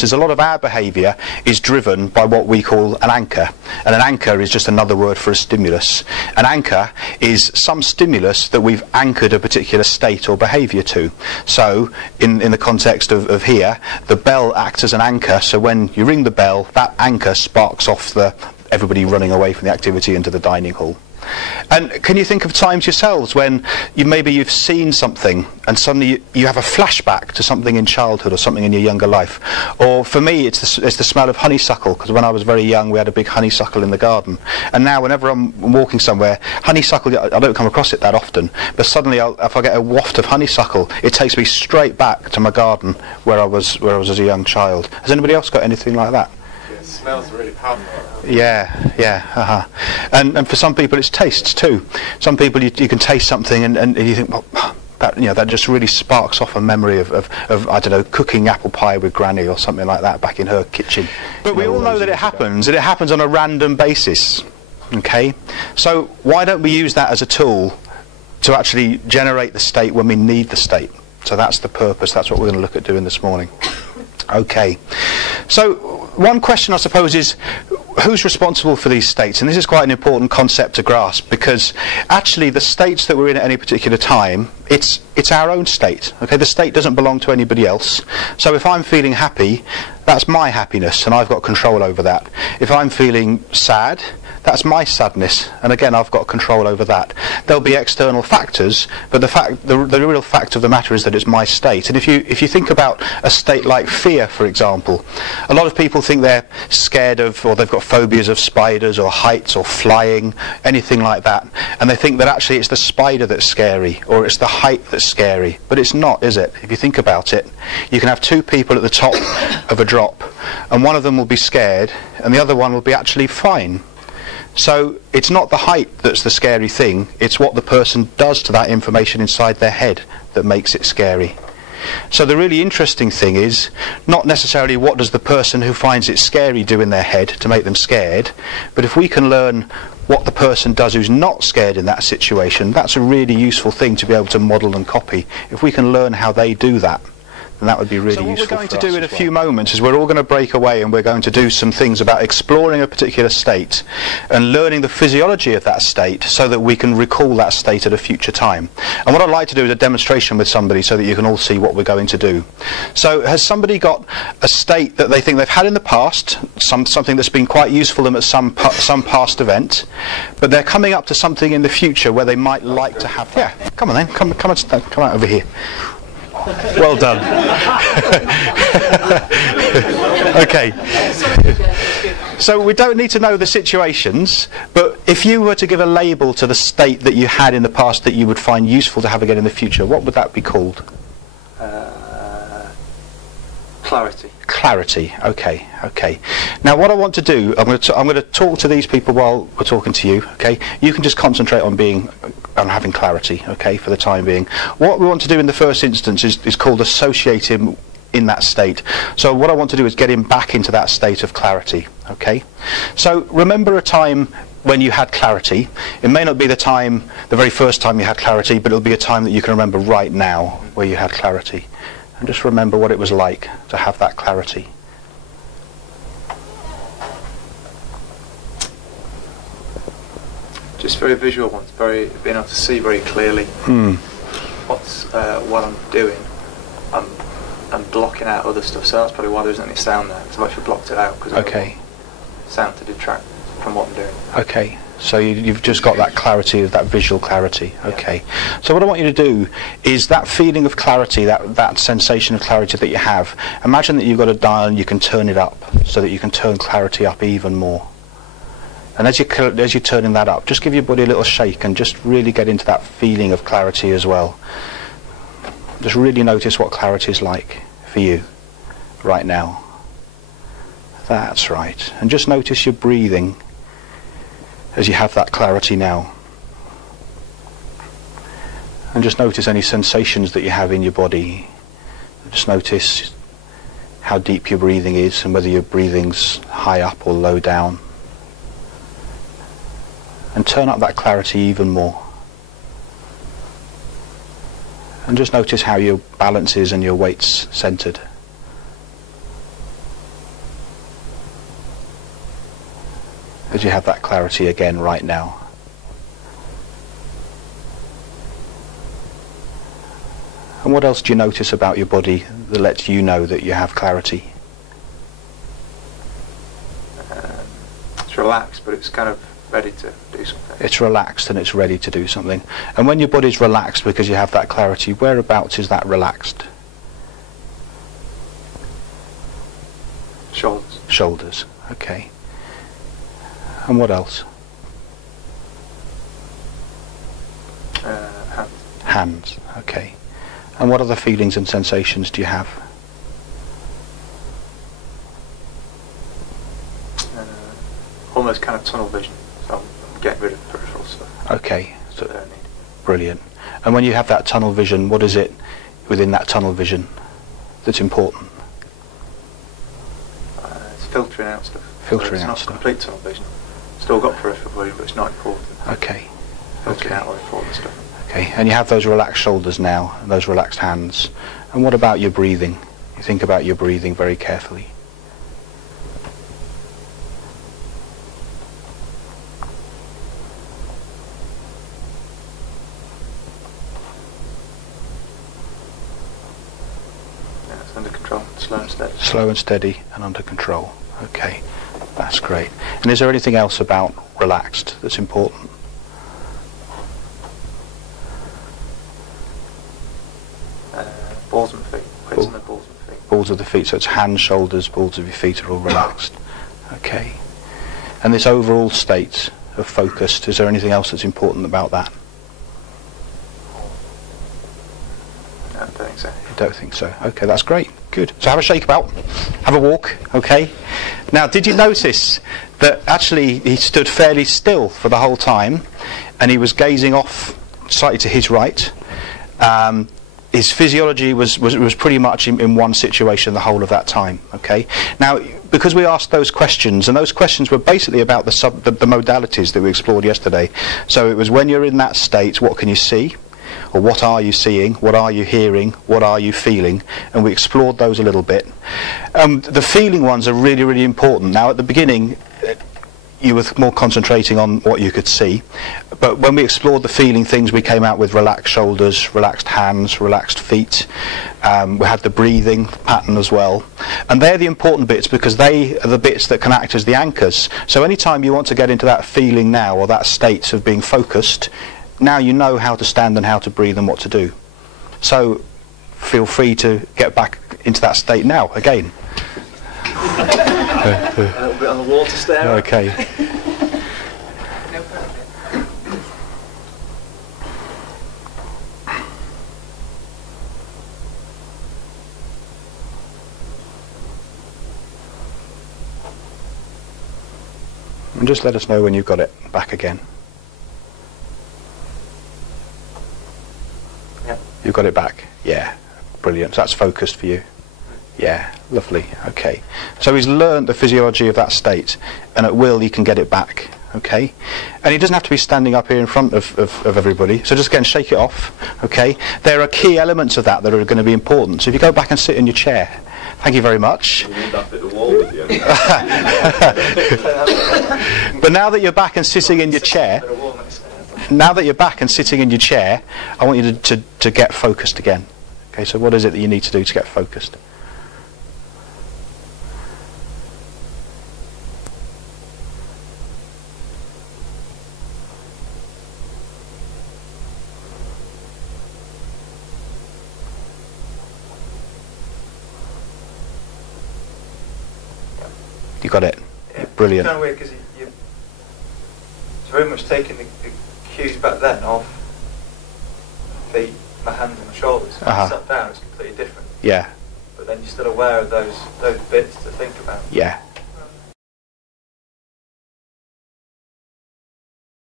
is a lot of our behaviour is driven by what we call an anchor, and an anchor is just another word for a stimulus. An anchor is some stimulus that we've anchored a particular state or behaviour to. So in the context of here, the bell acts as an anchor, so when you ring the bell, that anchor sparks off everybody running away from the activity into the dining hall. And can you think of times yourselves when maybe you've seen something and suddenly you have a flashback to something in childhood or something in your younger life? Or for me, it's the smell of honeysuckle, because when I was very young we had a big honeysuckle in the garden, and now whenever I'm walking somewhere, honeysuckle, I don't come across it that often, but suddenly if I get a waft of honeysuckle, it takes me straight back to my garden where I was as a young child. Has anybody else got anything like that? It smells really powerful. Yeah. And for some people it's tastes too. Some people you can taste something and you think, well, that just really sparks off a memory of I don't know, cooking apple pie with Granny or something like that back in her kitchen. But we all know that it happens, and it happens on a random basis. Okay, so why don't we use that as a tool to actually generate the state when we need the state? So that's the purpose. That's what we're going to look at doing this morning. Okay, so one question I suppose is, who's responsible for these states? And this is quite an important concept to grasp, because actually the states that we're in at any particular time, it's our own state. Okay, the state doesn't belong to anybody else. So if I'm feeling happy, that's my happiness and I've got control over that. If I'm feeling sad, that's my sadness, and again I've got control over that. There'll be external factors, but the real fact of the matter is that it's my state. And if you think about a state like fear, for example, a lot of people think they're scared of, or they've got phobias of spiders or heights or flying, anything like that, and they think that actually it's the spider that's scary or it's the height that's scary, but it's not, is it? If you think about it, you can have two people at the top of a drop, and one of them will be scared and the other one will be actually fine. So it's not the height that's the scary thing, it's what the person does to that information inside their head that makes it scary. So the really interesting thing is not necessarily what does the person who finds it scary do in their head to make them scared, but if we can learn what the person does who's not scared in that situation, that's a really useful thing to be able to model and copy. If we can learn how they do that, and that would be really useful. So what we're going to do in a few moments is we're all going to break away and we're going to do some things about exploring a particular state and learning the physiology of that state so that we can recall that state at a future time. And what I'd like to do is a demonstration with somebody so that you can all see what we're going to do. So has somebody got a state that they think they've had in the past, something that's been quite useful to them at some past event, but they're coming up to something in the future where they might like to have that? Yeah, come on then, come out over here. Well done. Okay. So we don't need to know the situations, but if you were to give a label to the state that you had in the past that you would find useful to have again in the future, what would that be called? Clarity. Clarity. Okay. Now what I want to do, I'm going to talk to these people while we're talking to you. Okay. You can just concentrate on having clarity. Okay, for the time being. What we want to do in the first instance is called associate him in that state. So what I want to do is get him back into that state of clarity. Okay. So remember a time when you had clarity. It may not be the very first time you had clarity, but it'll be a time that you can remember right now where you had clarity. And just remember what it was like to have that clarity. Just very visual ones, being able to see very clearly what I'm doing. I'm blocking out other stuff, so that's probably why there isn't any sound there, because I've actually blocked it out, because I don't want sound to detract from what I'm doing. Okay. So you've just got that clarity, that visual clarity. Okay. So what I want you to do is that feeling of clarity, that sensation of clarity that you have, imagine that you've got a dial and you can turn it up so that you can turn clarity up even more. And as you're turning that up, just give your body a little shake and just really get into that feeling of clarity as well. Just really notice what clarity is like for you right now. That's right. And just notice your breathing as you have that clarity now. And just notice any sensations that you have in your body. Just notice how deep your breathing is and whether your breathing's high up or low down. And turn up that clarity even more. And just notice how your balance is and your weight's centered. as you have that clarity again right now. And what else do you notice about your body that lets you know that you have clarity? It's relaxed, but it's kind of ready to do something. It's relaxed and it's ready to do something. And when your body's relaxed because you have that clarity, whereabouts is that relaxed? Shoulders. Shoulders, okay. And what else? Hands. Hands, okay. And what other feelings and sensations do you have? Almost kind of tunnel vision, so I'm getting rid of peripheral stuff. Okay, so that I don't need. Brilliant. And when you have that tunnel vision, what is it within that tunnel vision that's important? It's filtering out stuff. Filtering so out it's stuff. not complete tunnel vision. Still got peripheral vision, but it's not important. Okay. Filtering Okay. out all important stuff. Okay. And you have those relaxed shoulders now, and those relaxed hands. And what about your breathing? You think about your breathing very carefully. It's under control, slow and steady. Slow and steady and under control. Okay, that's great. And is there anything else about relaxed that's important? Balls of the feet. Weights on the balls of the feet. Balls of the feet, so it's hands, shoulders, balls of your feet are all relaxed. Okay. And this overall state of focused, is there anything else that's important about that? No, I don't think so. You don't think so? Okay, that's great. Good. So have a shake about, have a walk, okay? Now, did you notice that actually he stood fairly still for the whole time and he was gazing off slightly to his right? His physiology was pretty much in one situation the whole of that time, okay? Now, because we asked those questions, and those questions were basically about the modalities that we explored yesterday. So it was when you're in that state, what can you see? Or what are you seeing? What are you hearing? What are you feeling? And we explored those a little bit. The feeling ones are really, really important. Now, at the beginning, you were more concentrating on what you could see. But when we explored the feeling things, we came out with relaxed shoulders, relaxed hands, relaxed feet. We had the breathing pattern as well. And they're the important bits because they are the bits that can act as the anchors. So anytime you want to get into that feeling now or that state of being focused, now you know how to stand and how to breathe and what to do. So feel free to get back into that state now, again. A little bit on the wall to stare at. Okay. No problem. And just let us know when you've got it back again. Yeah. You've got it back? Yeah. Brilliant. So that's focused for you? Yeah. Lovely. Okay. So he's learned the physiology of that state, and at will he can get it back. Okay. And he doesn't have to be standing up here in front of everybody. So just again, shake it off. Okay. There are key elements of that that are going to be important. So if you go back and sit in your chair. Thank you very much. You need that bit of wall with you. But now that you're back and sitting in your chair, I want you to get focused again. Okay, so what is it that you need to do to get focused? You got it? Yeah. Brilliant. It's kind of weird because it's very much taking the cues back then of feet, my hands and my shoulders. When I sat down, it's completely different. Yeah. But then you're still aware of those bits to think about. Yeah.